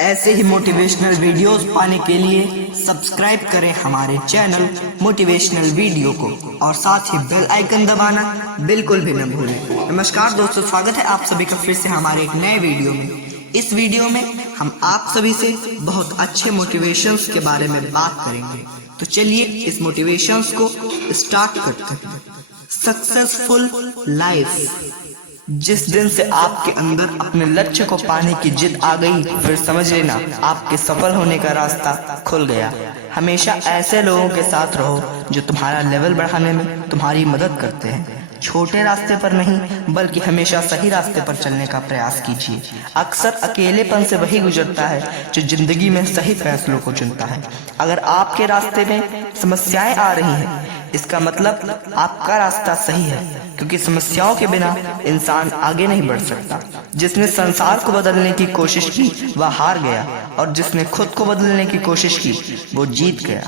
ऐसे ही motivational videos पाने के लिए सब्सक्राइब करें हमारे चैनल मोटिवेशनल वीडियो को और साथ ही बेल आइकन दबाना बिल्कुल भी न भूलें। नमस्कार दोस्तों, स्वागत है आप सभी का फिर से हमारे एक नए वीडियो में। इस वीडियो में हम आप सभी से बहुत अच्छे मोटिवेशंस के बारे में बात करेंगे। तो चलिए इस मोटिवेशंस को स्टार्ट करते हैं। Successful life. जिस दिन से आपके अंदर अपने लक्ष्य को पाने की जिद आ गई, फिर समझ लेना आपके सफल होने का रास्ता खुल गया। हमेशा ऐसे लोगों के साथ रहो जो तुम्हारा लेवल बढ़ाने में तुम्हारी मदद करते हैं। छोटे रास्ते पर नहीं बल्कि हमेशा सही रास्ते पर चलने का प्रयास कीजिए। अक्सर अकेलेपन से वही गुजरता है जो जिंदगी में सही फैसलों को चुनता है। अगर आपके रास्ते में समस्याएं आ रही हैं, इसका मतलब आपका रास्ता सही है, क्योंकि समस्याओं के बिना इंसान आगे नहीं बढ़ सकता। जिसने संसार को बदलने की कोशिश की वह हार गया, और जिसने खुद को बदलने की कोशिश की वो जीत गया।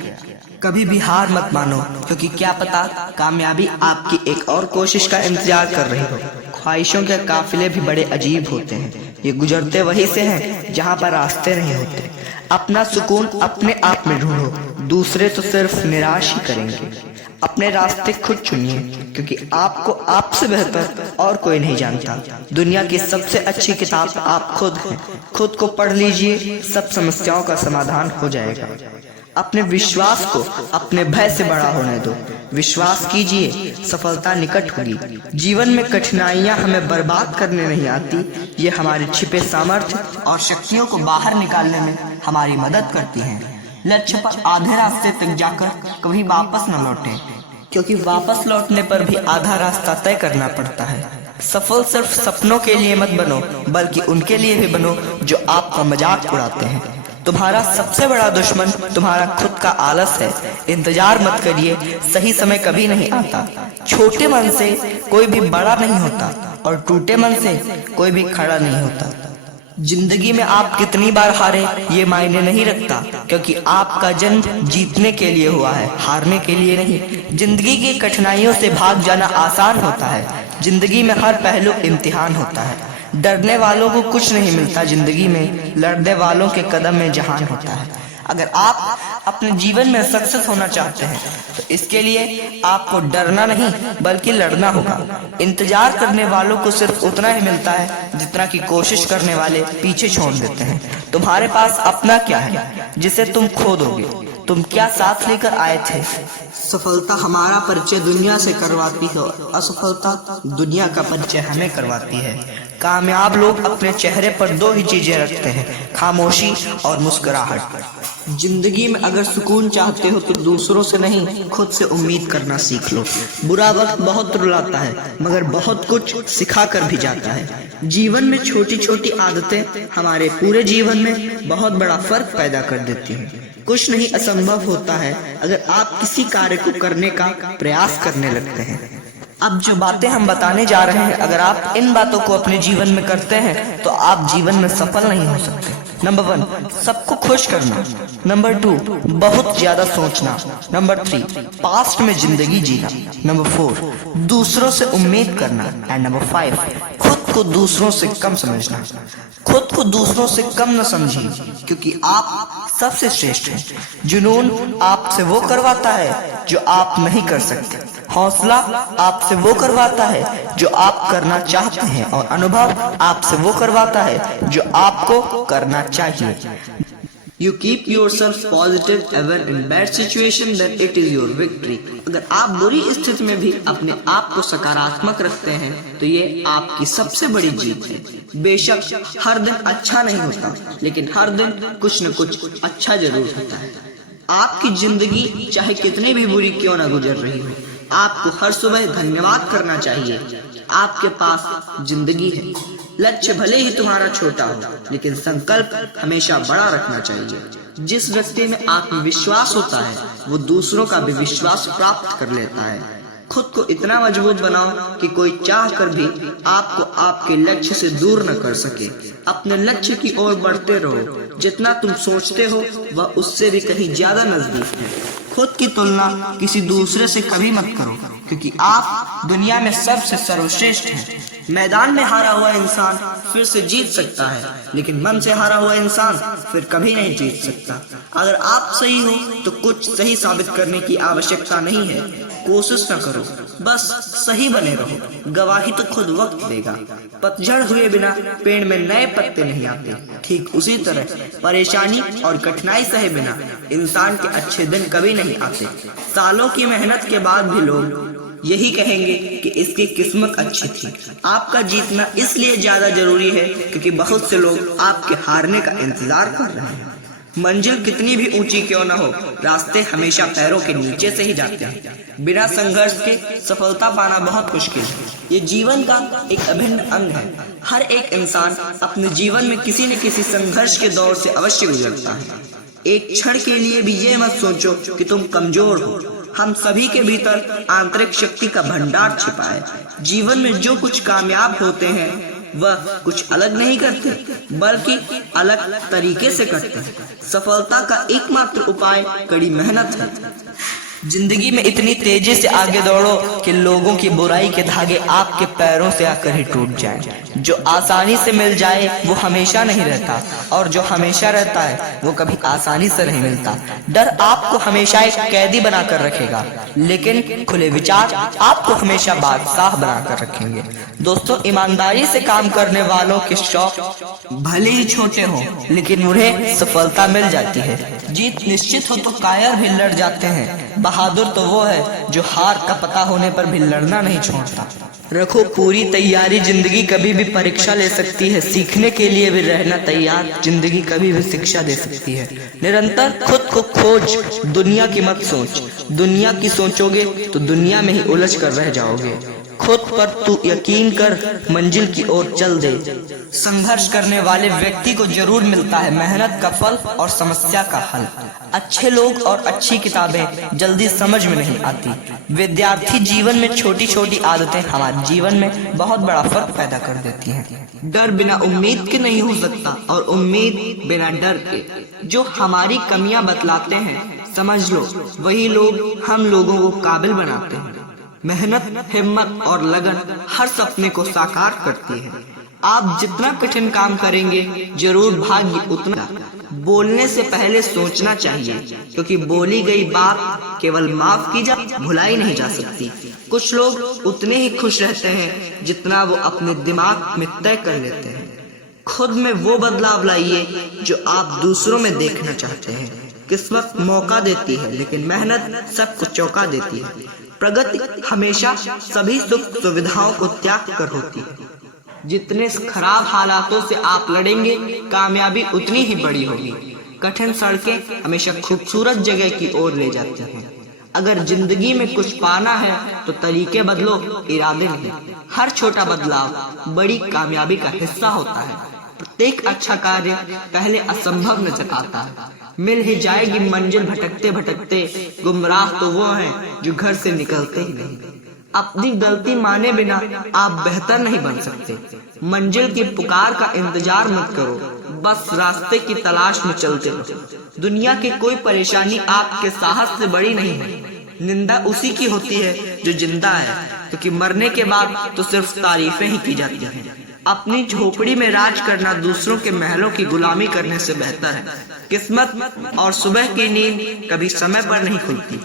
कभी भी हार मत मानो, क्योंकि क्या पता कामयाबी आपकी एक और कोशिश का इंतजार कर रही हो। ख्वाहिशों के काफिले भी बड़े अजीब होते हैं, ये गुजरते वहीं से हैं जहाँ पर रास्ते नहीं होते। अपना सुकून अपने आप में ढूंढो, दूसरे तो सिर्फ निराश ही करेंगे। अपने रास्ते खुद चुनिए, क्योंकि आपको आपसे बेहतर और कोई नहीं जानता। दुनिया की सबसे अच्छी किताब आप खुद हैं। खुद को पढ़ लीजिए, सब समस्याओं का समाधान हो जाएगा। अपने विश्वास को अपने भय से बड़ा होने दो। विश्वास कीजिए, सफलता निकट होगी। जीवन में कठिनाइयां हमें बर्बाद करने नहीं आती, ये हमारे छिपे सामर्थ्य और शक्तियों को बाहर निकालने में हमारी मदद करती हैं। लक्ष्य पर आधे रास्ते तक जाकर कभी वापस न लौटें, क्योंकि वापस लौटने पर भी आधा रास्ता तय करना पड़ता है। सफल सिर्फ सपनों के लिए मत बनो, बल्कि उनके लिए भी बनो जो आपका मजाक उड़ाते हैं। तुम्हारा सबसे बड़ा दुश्मन तुम्हारा खुद का आलस है। इंतजार मत करिए, सही समय कभी नहीं आता। छोटे मन से कोई भी बड़ा नहीं होता, और टूटे मन से कोई भी खड़ा नहीं होता। जिंदगी में आप कितनी बार हारे ये मायने नहीं रखता, क्योंकि आपका जन्म जीतने के लिए हुआ है, हारने के लिए नहीं। जिंदगी की कठिनाइयों से भाग जाना आसान होता है। जिंदगी में हर पहलू इम्तिहान होता है। डरने वालों को कुछ नहीं मिलता जिंदगी में, लड़ने वालों के कदम में जहान होता है। अगर आप अपने जीवन में सक्सेस होना चाहते हैं तो इसके लिए आपको डरना नहीं बल्कि लड़ना होगा। इंतजार करने वालों को सिर्फ उतना ही मिलता है जितना कि कोशिश करने वाले पीछे छोड़ देते हैं। तुम्हारे पास अपना क्या है जिसे तुम खो दोगे? तुम क्या साथ लेकर आए थे? सफलता हमारा परिचय दुनिया से करवाती है, असफलता दुनिया का परिचय हमें करवाती है। कामयाब लोग अपने चेहरे पर दो ही चीजें रखते हैं, खामोशी और मुस्कुराहट। जिंदगी में अगर सुकून चाहते हो तो दूसरों से नहीं, खुद से उम्मीद करना सीख लो। बुरा वक्त बहुत रुलाता है, मगर बहुत कुछ सिखा कर भी जाता है। जीवन में छोटी छोटी आदतें हमारे पूरे जीवन में बहुत बड़ा फर्क पैदा कर देती हैं। कुछ नहीं असंभव होता है अगर आप किसी कार्य को करने का प्रयास करने लगते हैं। अब जो बातें हम बताने जा रहे हैं, अगर आप इन बातों को अपने जीवन में करते हैं तो आप जीवन में सफल नहीं हो सकते। नंबर 1, सबको खुश करना। नंबर 2, बहुत ज्यादा सोचना। नंबर 3, पास्ट में जिंदगी जीना। नंबर 4, दूसरों से उम्मीद करना। एंड नंबर 5, खुद को दूसरों से कम समझना। खुद को दूसरों से कम न समझिए, क्योंकि आप सबसे श्रेष्ठ हैं। जुनून आपसे वो करवाता है जो आप नहीं कर सकते। हौसला आपसे वो करवाता है जो आप करना चाहते हैं, और अनुभव आपसे वो करवाता है जो आपको करना चाहिए। You keep yourself positive even in bad situation, then it is your victory. अगर आप बुरी स्थिति में भी अपने आप को सकारात्मक रखते हैं तो ये आपकी सबसे बड़ी जीत है। बेशक हर दिन अच्छा नहीं होता, लेकिन हर दिन कुछ न कुछ अच्छा जरूर होता है। आपकी जिंदगी चाहे कितनी भी बुरी क्यों ना गुजर रही हो, आपको हर सुबह धन्यवाद करना चाहिए। आपके पास जिंदगी है। लक्ष्य भले ही तुम्हारा छोटा हो, लेकिन संकल्प हमेशा बड़ा रखना चाहिए। जिस व्यक्ति में आत्मविश्वास होता है वो दूसरों का भी विश्वास प्राप्त कर लेता है। खुद को इतना मजबूत बनाओ कि कोई चाह कर भी आपको आपके लक्ष्य से दूर न कर सके। अपने लक्ष्य की ओर बढ़ते रहो। जितना तुम सोचते हो वह उससे भी कहीं ज्यादा नजदीक है। खुद की तुलना किसी दूसरे से कभी मत करो, क्योंकि आप दुनिया में सबसे सर्वश्रेष्ठ हैं। मैदान में हारा हुआ इंसान फिर से जीत सकता है, लेकिन मन से हारा हुआ इंसान फिर कभी नहीं जीत सकता। अगर आप सही हो तो कुछ सही साबित करने की आवश्यकता नहीं है। कोशिश न करो, बस सही बने रहो। गवाही तो खुद वक्त देगा। पतझड़ हुए बिना पेड़ में नए पत्ते नहीं आते। ठीक उसी तरह परेशानी और कठिनाई सहे बिना इंसान के अच्छे दिन कभी नहीं आते। सालों की मेहनत के बाद भी लोग यही कहेंगे कि इसकी किस्मत अच्छी थी। आपका जीतना इसलिए ज्यादा जरूरी है क्योंकि बहुत से लोग आपके हारने का इंतजार कर रहे हैं। मंजिल कितनी भी ऊंची क्यों न हो, रास्ते हमेशा पैरों के नीचे से ही जाते हैं। बिना संघर्ष के सफलता पाना बहुत मुश्किल है। ये जीवन का एक अभिन्न अंग है। हर एक इंसान अपने जीवन में किसी न किसी संघर्ष के दौर से अवश्य गुजरता है। एक क्षण के लिए भी ये मत सोचो कि तुम कमजोर हो। हम सभी के भीतर आंतरिक शक्ति का भंडार छिपा है। जीवन में जो कुछ कामयाब होते हैं वह कुछ अलग नहीं करते, बल्कि अलग तरीके से करते हैं। सफलता का एकमात्र उपाय कड़ी मेहनत है। जिंदगी में इतनी तेजी से आगे दौड़ो कि लोगों की बुराई के धागे आपके पैरों से आकर ही टूट जाएं। जो आसानी से मिल जाए वो हमेशा नहीं रहता, और जो हमेशा रहता है वो कभी आसानी से नहीं मिलता। डर आपको हमेशा एक कैदी बनाकर रखेगा, लेकिन खुले विचार आपको हमेशा बादशाह बनाकर रखेंगे। दोस्तों, ईमानदारी से काम करने वालों के शौक भले ही छोटे हों, लेकिन उन्हें सफलता मिल जाती है। जीत निश्चित हो तो कायर भी लड़ जाते हैं। बहादुर तो वो है जो हार का पता होने पर भी लड़ना नहीं छोड़ता। रखो पूरी तैयारी, जिंदगी कभी भी परीक्षा ले सकती है। सीखने के लिए भी रहना तैयार, जिंदगी कभी भी शिक्षा दे सकती है। निरंतर खुद को खोज, दुनिया की मत सोच। दुनिया की सोचोगे तो दुनिया में ही उलझ कर रह जाओगे। खुद पर तू यकीन कर, मंजिल की ओर चल दे। संघर्ष करने वाले व्यक्ति को जरूर मिलता है मेहनत का फल और समस्या का हल। अच्छे लोग और अच्छी किताबें जल्दी समझ में नहीं आती। विद्यार्थी जीवन में छोटी छोटी आदतें हमारे जीवन में बहुत बड़ा फर्क पैदा कर देती हैं। डर बिना उम्मीद के नहीं हो सकता, और उम्मीद बिना डर के। जो हमारी कमियां बतलाते हैं, समझ लो वही लोग हम लोगों को काबिल बनाते हैं। मेहनत, हिम्मत और लगन हर सपने को साकार करती है। आप जितना कठिन काम करेंगे, जरूर भाग्य उतना। बोलने से पहले सोचना चाहिए, क्योंकि बोली गई बात केवल माफ की जा, भुलाई नहीं जा सकती। कुछ लोग उतने ही खुश रहते हैं जितना वो अपने दिमाग में तय कर लेते हैं। खुद में वो बदलाव लाइए जो आप दूसरों में देखना चाहते हैं। किस्मत मौका देती है, लेकिन मेहनत सबको चौंका देती है। प्रगति हमेशा सभी सुख सुविधाओं को त्याग कर होती है। जितने खराब हालातों से आप लड़ेंगे, कामयाबी उतनी ही बड़ी होगी। कठिन सड़कें हमेशा खूबसूरत जगह की ओर ले जाती हैं। अगर जिंदगी में कुछ पाना है तो तरीके बदलो, इरादे नहीं। हर छोटा बदलाव बड़ी कामयाबी का हिस्सा होता है। प्रत्येक अच्छा कार्य पहले असंभव नजर आता है। मिल ही जाएगी मंजिल भटकते भटकते। गुमराह तो वो हैं जो घर से निकलते ही नहीं। अपनी गलती माने बिना आप बेहतर नहीं बन सकते। मंजिल की पुकार का इंतजार मत करो, बस रास्ते की तलाश में चलते रहो। दुनिया की कोई परेशानी आपके साहस से बड़ी नहीं है। निंदा उसी की होती है जो जिंदा है, क्योंकि मरने के बाद तो सिर्फ तारीफें ही की जाती हैं। अपनी झोपड़ी में राज करना दूसरों के महलों की गुलामी करने से बेहतर है। किस्मत और सुबह की नींद कभी समय पर नहीं खुलती।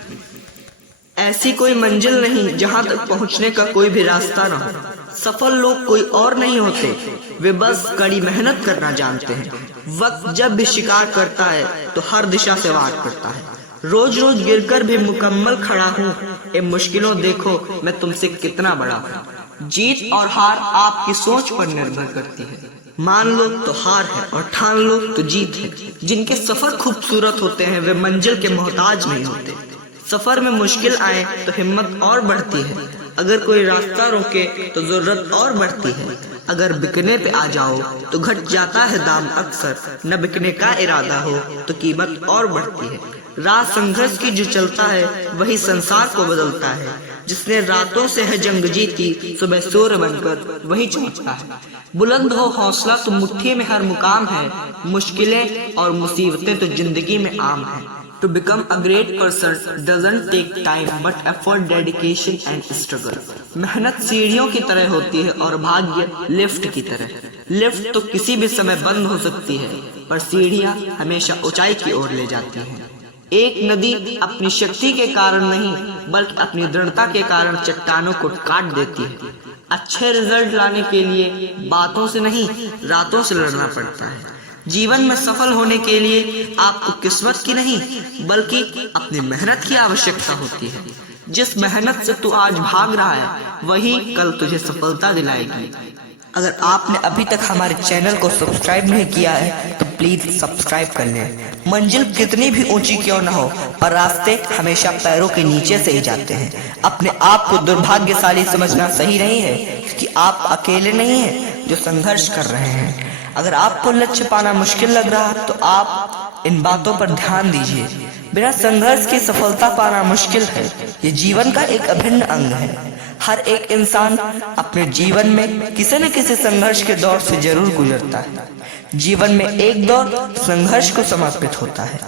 ऐसी कोई मंजिल नहीं जहां तक पहुंचने का कोई भी रास्ता न हो। सफल लोग कोई और नहीं होते, वे बस कड़ी मेहनत करना जानते हैं। वक्त जब भी शिकार करता है तो हर दिशा से वार करता है। रोज रोज गिरकर भी मुकम्मल खड़ा हूँ। ये मुश्किलों देखो मैं तुमसे कितना बड़ा हूँ। जीत और हार आपकी सोच पर निर्भर करती है। मान लो तो हार है और ठान लो तो जीत है। जिनके सफर खूबसूरत होते हैं वे मंजिल के मोहताज नहीं होते। सफर में मुश्किल आए तो हिम्मत और बढ़ती है। अगर कोई रास्ता रोके तो जरूरत और बढ़ती है। अगर बिकने पे आ जाओ तो घट जाता है दाम अक्सर। न बिकने का इरादा हो तो कीमत और बढ़ती है। रात संघर्ष की जो चलता है वही संसार को बदलता है। जिसने रातों से है जंग जीती, सुबह सूर्य बनकर वही चमकता है। बुलंद हो हौसला तो मुट्ठी में हर मुकाम है। मुश्किलें और मुसीबतें तो जिंदगी में आम है। To become a great person doesn't take time but effort, dedication and struggle. मेहनत सीढ़ियों की तरह होती है और भाग्य लिफ्ट की तरह। लिफ्ट तो किसी भी समय बंद हो सकती है, पर सीढ़ियां हमेशा ऊंचाई की ओर ले जाती हैं। एक नदी अपनी शक्ति के कारण नहीं बल्कि अपनी दृढ़ता के कारण चट्टानों को काट देती है। अच्छे रिजल्ट लाने के लिए बातों से नहीं, रातों से लड़ना पड़ता है। जीवन में सफल होने के लिए आपको किस्मत की नहीं बल्कि अपनी मेहनत की आवश्यकता होती है। जिस मेहनत से तू आज भाग रहा है वही कल तुझे सफलता दिलाएगी। अगर आपने अभी तक हमारे चैनल को सब्सक्राइब नहीं किया है तो प्लीज सब्सक्राइब कर लें। मंजिल कितनी भी ऊंची क्यों न हो, पर रास्ते हमेशा पैरों के नीचे से ही जाते हैं। अपने आप को दुर्भाग्यशाली समझना सही नहीं है, क्योंकि आप अकेले नहीं हैं जो संघर्ष कर रहे हैं। अगर आपको लक्ष्य पाना मुश्किल लग रहा तो आप इन बातों पर ध्यान दीजिए। बिना संघर्ष की सफलता पाना मुश्किल है। ये जीवन का एक अभिन्न अंग है। हर एक इंसान अपने जीवन में किसी न किसी संघर्ष के दौर से जरूर गुजरता है। जीवन में एक दौर संघर्ष को समर्पित होता है।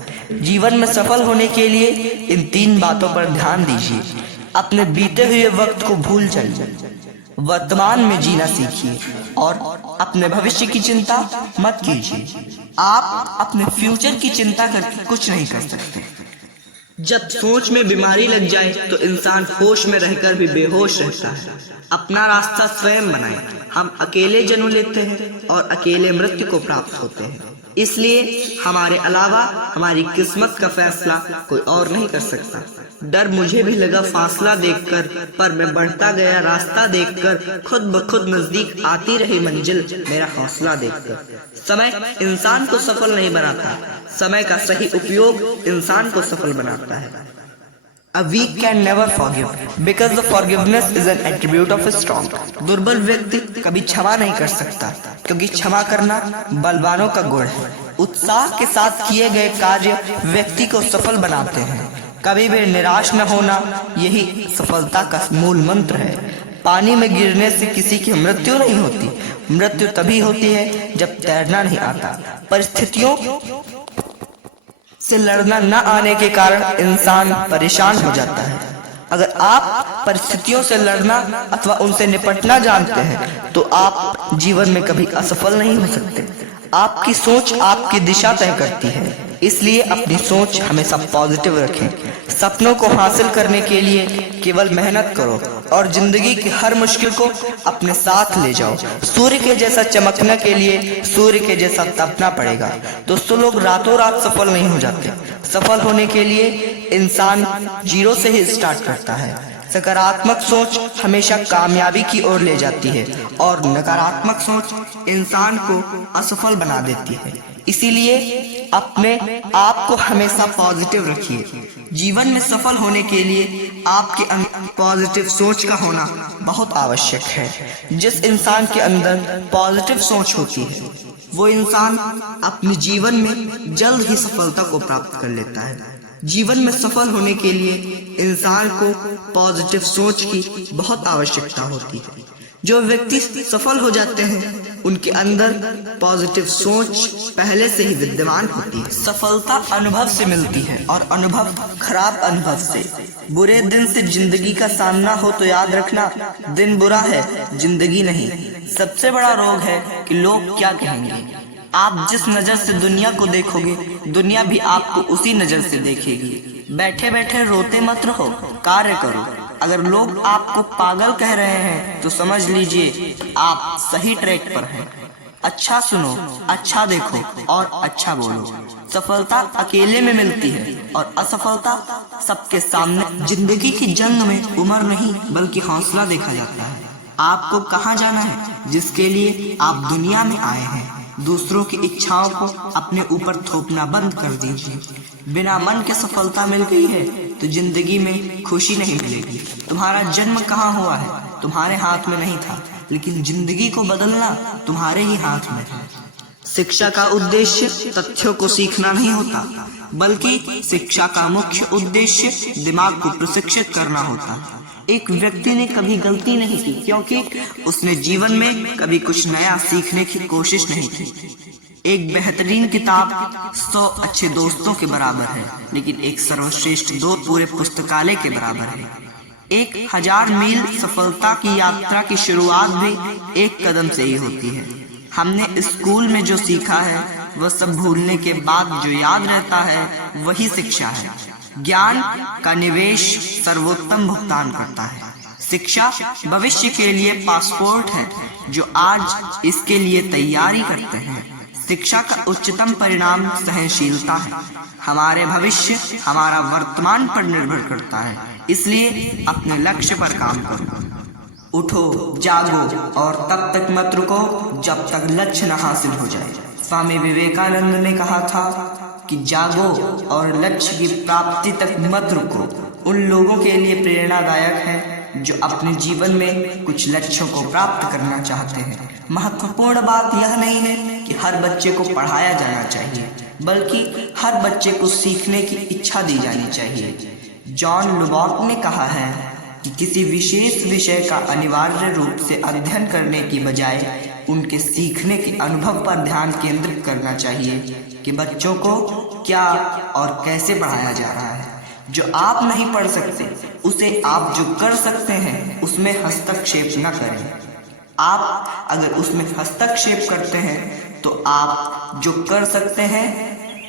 जीवन में सफल होने के लिए इन 3 बातों पर ध्यान दीजिए। अपने बीते हुए वक्त को भूल जाइए, वर्तमान में जीना सीखिए और अपने भविष्य की चिंता मत कीजिए। आप अपने फ्यूचर की चिंता करके कुछ नहीं कर सकते। जब सोच में बीमारी लग जाए तो इंसान होश में रहकर भी बेहोश रहता है। अपना रास्ता स्वयं बनाएं। हम अकेले जन्म लेते हैं और अकेले मृत्यु को प्राप्त होते हैं। इसलिए हमारे अलावा हमारी किस्मत का फैसला कोई और नहीं कर सकता। डर मुझे भी लगा फासला देखकर, पर मैं बढ़ता गया रास्ता देखकर। खुद ब खुद नजदीक आती रही मंजिल मेरा हौसला देखकर। समय इंसान को सफल नहीं बनाता, समय का सही उपयोग इंसान को सफल बनाता है। A weak can never forgive because the forgiveness is an attribute of a strong. दुर्बल व्यक्ति कभी क्षमा नहीं कर सकता, क्योंकि क्षमा करना बलवानों का गुण है। उत्साह के साथ किए गए कार्य व्यक्ति को सफल बनाते हैं। कभी भी निराश न होना यही सफलता का मूल मंत्र है। पानी में गिरने से किसी की मृत्यु नहीं होती। मृत्यु तभी होती है जब तैरना नहीं आता। परिस्थितियों से लड़ना न आने के कारण इंसान परेशान हो जाता है। अगर आप परिस्थितियों से लड़ना अथवा उनसे निपटना जानते हैं तो आप जीवन में कभी असफल नहीं हो सकते। आपकी सोच आपकी दिशा तय करती है, इसलिए अपनी सोच हमेशा पॉजिटिव रखें। सपनों को हासिल करने के लिए केवल मेहनत करो और जिंदगी की हर मुश्किल को अपने साथ ले जाओ। सूर्य के जैसा चमकने के लिए सूर्य के जैसा तपना पड़ेगा। दोस्तों, लोग रातों रात सफल नहीं हो जाते। सफल होने के लिए इंसान 0 से ही स्टार्ट करता है। सकारात्मक सोच हमेशा कामयाबी की ओर ले जाती है और नकारात्मक सोच इंसान को असफल बना देती है। इसीलिए अपने आप को हमेशा पॉजिटिव रखिए। जीवन में सफल होने के लिए आपके अंदर पॉजिटिव सोच का होना बहुत आवश्यक है। जिस इंसान के अंदर पॉजिटिव सोच होती है वो इंसान अपने जीवन में जल्द ही सफलता को प्राप्त कर लेता है। जीवन में सफल होने के लिए इंसान को पॉजिटिव सोच की बहुत आवश्यकता होती है। जो व्यक्ति सफल हो जाते हैं उनके अंदर पॉजिटिव सोच पहले से ही विद्यमान होती है। सफलता अनुभव से मिलती है और अनुभव खराब अनुभव से। बुरे दिन से जिंदगी का सामना हो तो याद रखना, दिन बुरा है जिंदगी नहीं। सबसे बड़ा रोग है कि लोग क्या कहेंगे। आप जिस नजर से दुनिया को देखोगे दुनिया भी आपको उसी नजर से देखेगी। बैठे बैठे रोते मत रहो, कार्य करो। अगर लोग आपको पागल कह रहे हैं तो समझ लीजिए आप सही ट्रैक पर हैं। अच्छा सुनो, अच्छा देखो और अच्छा बोलो। सफलता अकेले में मिलती है और असफलता सबके सामने। जिंदगी की जंग में उम्र नहीं बल्कि हौसला देखा जाता है। आपको कहाँ जाना है जिसके लिए आप दुनिया में आए हैं। दूसरों की इच्छाओं को अपने ऊपर थोपना बंद कर दीजिए। बिना मन के सफलता मिल गई है तो जिंदगी में खुशी नहीं मिलेगी। तुम्हारा जन्म कहाँ हुआ है तुम्हारे हाथ में नहीं था, लेकिन जिंदगी को बदलना तुम्हारे ही हाथ में है। शिक्षा का उद्देश्य तथ्यों को सीखना नहीं होता, बल्कि शिक्षा का मुख्य उद्देश्य दिमाग को प्रशिक्षित करना होता है। एक व्यक्ति ने कभी गलती नहीं की क्योंकि उसने जीवन में कभी कुछ नया सीखने की कोशिश नहीं की। एक बेहतरीन किताब 100 अच्छे दोस्तों के बराबर है, लेकिन एक सर्वश्रेष्ठ दोस्त पूरे पुस्तकालय के बराबर है। 1000 मील सफलता की यात्रा की शुरुआत भी एक कदम से ही होती है। हमने स्कूल में जो सीखा है वह सब भूलने के बाद जो याद रहता है वही शिक्षा है। ज्ञान का निवेश सर्वोत्तम भुगतान करता है। शिक्षा भविष्य के लिए पासपोर्ट है जो आज इसके लिए तैयारी करते हैं। शिक्षा का उच्चतम परिणाम सहनशीलता है। हमारे भविष्य हमारा वर्तमान पर निर्भर करता है, इसलिए अपने लक्ष्य पर काम करो। उठो, जागो और तब तक मत रुको जब तक लक्ष्य न हासिल हो जाए। स्वामी विवेकानंद ने कहा था कि जागो और लक्ष्य की प्राप्ति तक मत रुको। उन लोगों के लिए प्रेरणादायक है जो अपने जीवन में कुछ लक्ष्यों को प्राप्त करना चाहते हैं। महत्वपूर्ण बात यह नहीं है कि हर बच्चे को पढ़ाया जाना चाहिए, बल्कि हर बच्चे को सीखने की इच्छा दी जानी चाहिए। जॉन लुबॉक ने कहा है कि किसी विशेष विषय का अनिवार्य रूप से अध्ययन करने की बजाय उनके सीखने के अनुभव पर ध्यान केंद्रित करना चाहिए कि बच्चों को क्या और कैसे पढ़ाया जा रहा है। जो आप नहीं पढ़ सकते उसे आप जो कर सकते हैं उसमें हस्तक्षेप न करें। आप अगर उसमें हस्तक्षेप करते हैं तो आप जो कर सकते हैं।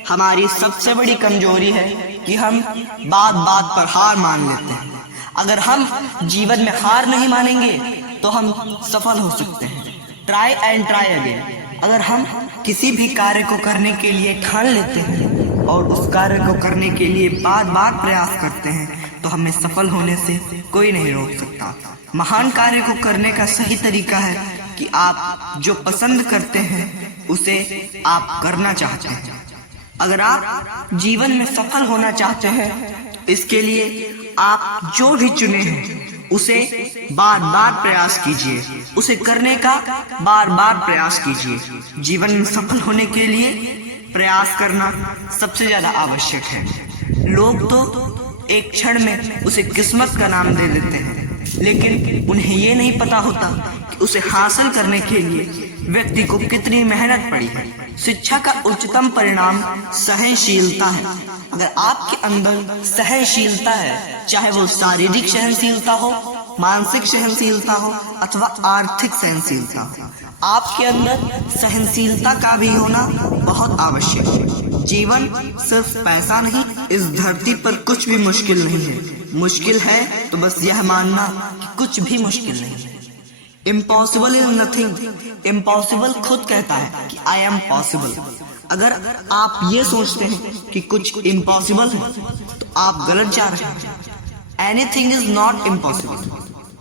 हमारी सबसे बड़ी कमजोरी है कि हम बात बात पर हार मान लेते हैं। अगर हम जीवन में हार नहीं मानेंगे तो हम सफल हो सकते हैं। Try and try again. अगर हम किसी भी कार्य को करने के लिए ठान लेते हैं और उस कार्य को करने के लिए बार बार प्रयास करते हैं तो हमें सफल होने से कोई नहीं रोक सकता। महान कार्य को करने का सही तरीका है कि आप जो पसंद करते हैं उसे आप करना चाहते हैं। अगर आप जीवन में सफल होना चाहते हैं तो इसके लिए आप जो भी चुने हैं उसे बार बार प्रयास कीजिए, उसे करने का बार बार प्रयास कीजिए। जीवन में सफल होने के लिए प्रयास करना सबसे ज्यादा आवश्यक है। लोग तो एक क्षण में उसे किस्मत का नाम दे देते हैं, लेकिन उन्हें ये नहीं पता होता कि उसे हासिल करने के लिए व्यक्ति को कितनी मेहनत पड़ी है। शिक्षा का उच्चतम परिणाम सहनशीलता है। अगर आपके अंदर सहनशीलता है, चाहे वो शारीरिक सहनशीलता हो, मानसिक सहनशीलता हो अथवा आर्थिक सहनशीलता हो, आपके अंदर सहनशीलता का भी होना बहुत आवश्यक है। जीवन सिर्फ पैसा नहीं, इस धरती पर कुछ भी मुश्किल नहीं है। मुश्किल है तो बस यह मानना कि कुछ भी मुश्किल नहीं है। Impossible is nothing. इम्पॉसिबल खुद कहता है कि आई एम पॉसिबल। अगर आप ये सोचते हैं कि कुछ इम्पॉसिबल है तो आप गलत जा रहे हैं। एनीथिंग इज नॉट इम्पॉसिबल,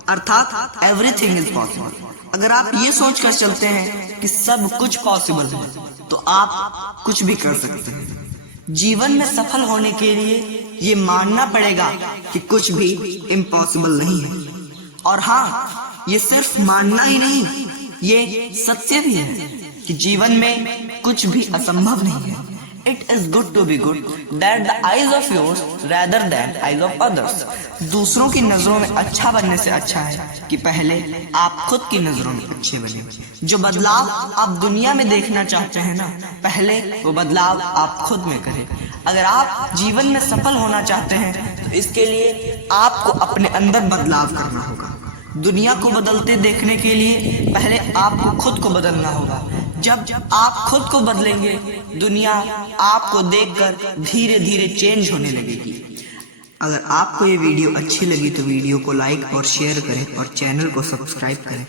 अर्थात एवरीथिंग इज पॉसिबल। अगर आप ये सोचकर चलते हैं कि सब कुछ पॉसिबल है तो आप कुछ भी कर सकते हैं। जीवन में सफल होने के लिए ये मानना पड़ेगा कि कुछ भी इम्पॉसिबल नहीं है। और हाँ, ये सिर्फ मानना ही नहीं, ये सत्य भी है कि जीवन में कुछ भी असंभव नहीं है। It is good to be good that the eyes of yours rather than eyes of others। दूसरों की नजरों में अच्छा बनने से अच्छा है कि पहले आप खुद की नजरों में अच्छे बने। जो बदलाव आप दुनिया में देखना चाहते हैं ना, पहले वो बदलाव आप खुद में करें। अगर आप जीवन में सफल होना चाहते हैं तो इसके लिए आपको अपने अंदर बदलाव करना होगा। दुनिया को बदलते देखने के लिए पहले आपको खुद को बदलना होगा। जब आप खुद को बदलेंगे, दुनिया आपको देखकर धीरे धीरे चेंज होने लगेगी। अगर आपको ये वीडियो अच्छी लगी तो वीडियो को लाइक और शेयर करें और चैनल को सब्सक्राइब करें।